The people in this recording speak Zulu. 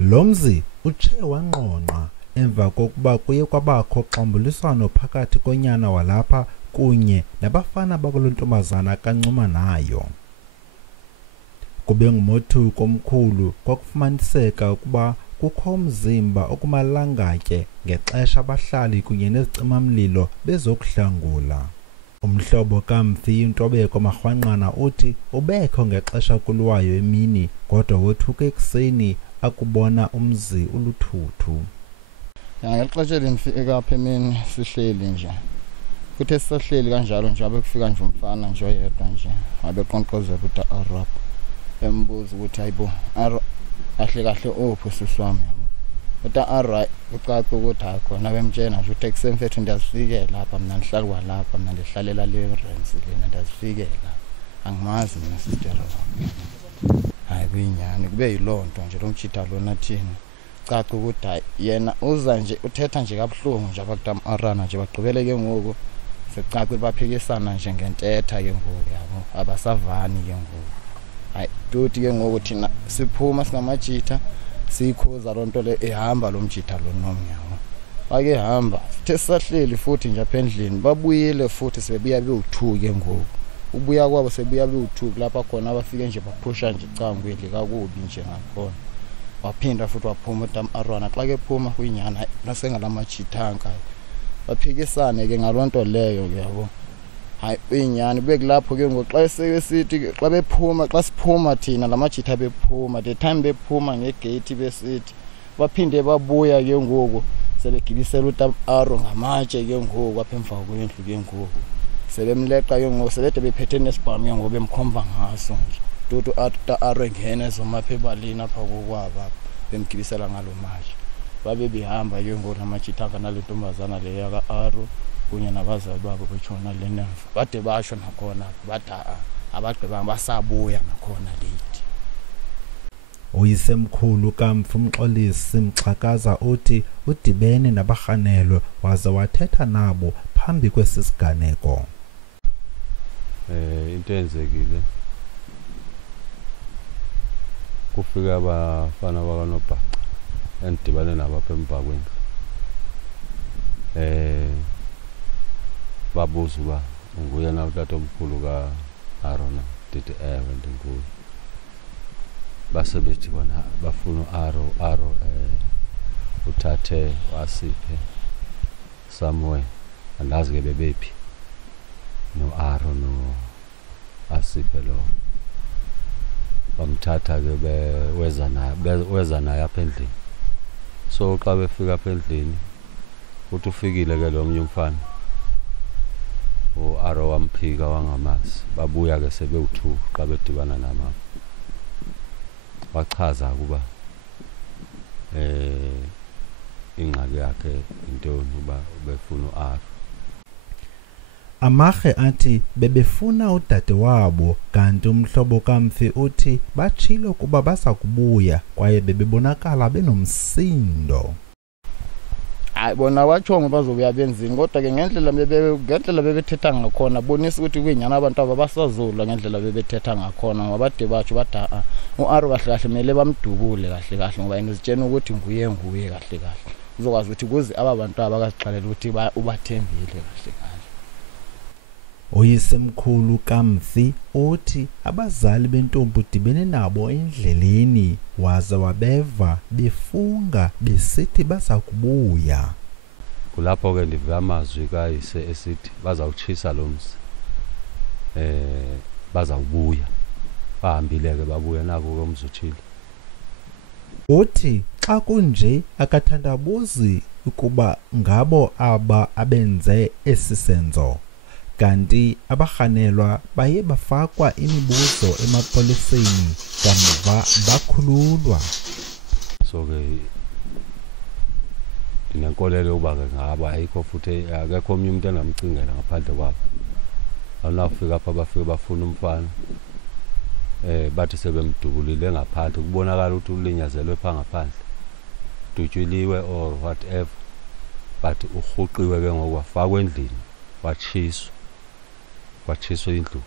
Lo mzi uthe wanqonqa emva kokuba kuye kwabakho xambuliswano phakathi konyana walapha kunye nabafana bakulontombazana kancuma nayo. Kube ngumothuko omkhulu kwakufumaniseka ukuba kukho umzimba okumalangatye ngexesha abahlali kunye nezicimamlilo bezokuhlangula. Umhlobo kaMfi uNtobeko Marhwanqana uthi ubekho ngexesha kulwayo emini kodwa wothuka ekuseni akubona umzi uluthuthu. Ngexesha lemfika apha emini sihleli nje. Kuthe sisahleli kanjalo nje abekufika nje umfana nje oyedwa nje abeqonqozela ukuthi Arab embuza ukuthi hayibo kahle kahle opho siswami uta alright ucaca ukuthi akhona bemtshena nje ukuthi kusemfethu ndiyazifikela lapha mina ngihlala kwalapha mina ndihlalela le rents lena ndiyazifikela angimazi mina sister hayi kuyinyani kube yilonto nje lomchitha lona thini caca ukuthi hayi yena uza nje uthetha nje kabuhlungu nje abakutam arana nje bagqibeleke ngoku secaca baphikisana nje ngentetha ke ngoku yabo abasavani ke ngoku hayi tuthi ke ngoku thina siphuma singamajitha sikhoza lonto le ehamba lomjitha lonomnyawo bake hamba sithe sahleli futhi nje apha endlini babuyile futhi sebebuya be-2 ke ngoku ubuya kwabo sebuya be-2 lapha khona abafike nje baphusha nje icangwe edle kakubi nje ngakhona waphinda futhi waphuma utam arwana xa ke phuma kuyinyana nasengalamajithanka baphikisane ke ngalonto leyo yabo hayi uyinyani bekulapho ke ngoku xa sithi xa bephuma xa siphuma thina lamajitha bephuma the time bephuma ngegate besithi baphinde babuya ke ngoku sebegibisela utam aro ngamatshe ke ngoku apha emva kwendlu ke ngoku sebemleqa ke ngoku sebede bephethe nesibhamu ke ngoku bemkhomba ngaso nje tutu ata aro ngene zomaphe balini apha kokwaba bemgibisela ngalo matshe babe behamba ke ngoku lamajitha kana lentombazana le yaka aro kunye nabazali babo betshona lenemva bade basho nakhona bathi abagqibanga basabuya nakhona late. Uyisemkhulu kaMfi uMxolisi Mxakaza uthi udibene nabarhanelwe waze wathetha nabo phambi kwesisiganeko. Into enzekile kufika abafana bakaNobhaca endibane nabo apha emva kwendlu babuza uba nguye na utata omkhulu ka-Arona ndithi ewe ndinguye basebethi bona bafuna aro uthathe wasiphe somewhere andazi ke bebephi no-aro no-asiphe lo bamthatha ke weza naye apha endlini so xa befika apha endlini uthi ufikile ke lo mnye umfana u-aro wamphika wangamazi babuya ke sebewu-2 xa bedibana nama wachaza ukuba ingxaki yakhe intoni uba ubefuna u-aro. Amarhe athi bebefuna udade wabo kanti umhlobo kaMfi uthi batshilo ukuba baza kubuya kwaye bebebonakala benomsindo. Hayi bona watsho ngoba bazobuya benzini kodwa ke ngendlela bebethetha ngakhona bonisa ukuthi kuyinyana abantu abasazula ngendlela bebethetha ngakhona ngoba bade batsho bathi u-aro kahle kahle kumele bamdubule kahle kahle ngoba yena uzitshena ukuthi nguye kahle kahle uzokwazi ukuthi kuze aba bantu abakazixalela ukuthi ubathembile kahle kahle. Uyisemkhulu kaMfi uthi abazali bentombi udibene nabo endleleni waze wabeva befunga besithi baza kubuya. Kulapho ke ndive amazwi kayise esithi bazawutshisa lo mzi bazawubuya bahambile ke babuya nako ke umzi uthile. Uthi xa kunje akathandabuzi ukuba ngabo aba abenze esi senzo kanti abarhanelwa baye bafakwa imibuzo emapoliseni kamuva bakhululwa. So ke ndinenkolelo uba ke ngaba ayikho futhi akekho omnye umuntu engamcingela ngaphandle kwabo. Awunafika apha bafike bafuna umfana bathi sebemdubulile ngaphandle kubonakala ukuthi ulinyazelwe pha ngaphandle dutyuliwe or whatever but urhuqiwe ke ngoku wafakwa endlini watshiswa indlu.